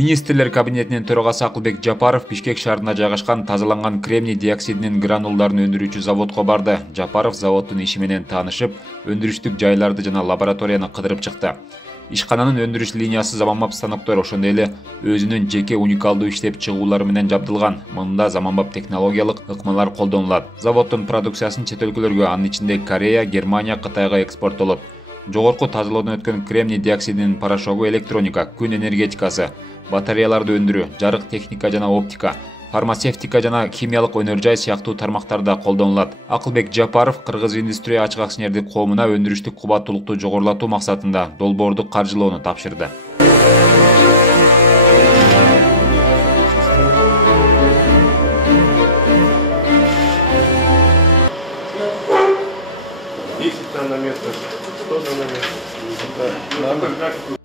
Министрлер кабинетинин төрагасы Акылбек Жапаров Бишкек шаарында жайгашкан тазаланган кремний диоксидинин гранулдарын өндүрүүчү заводко барды. Жапаров заводдун иши менен таанышып, өндүрүштүк жайларды жана лабораторияны кыдырып чыкты. Ишкананын өндүрүш линиясы заманбап станоктор, ошондой эле өзүнүн жеке уникалдуу иштеп чыгуулары менен жабдылган. Мында заманбап технологиялык ыкмалар колдонулат. Заводдун продукциясын чет өлкөлөргө, анын ичинде Корея, Германия, Кытайга экспорттолот. Жогорку тазалоодон өткөн кремний диоксидинин порошогу электроника, күн энергетикасы, батареяларды өндүрүү, жарык техника жана оптика, фармацевтика жана химиялык өнөр жай сыяктуу тармактарда колдонулат. Акылбек Жапаров Кыргыз индустрия ачык акционердик коомуна өндүрүштүк кубаттуулукту жогорулатуу максатында долбоордук каржылоону тапшырды. На место, 100 на место.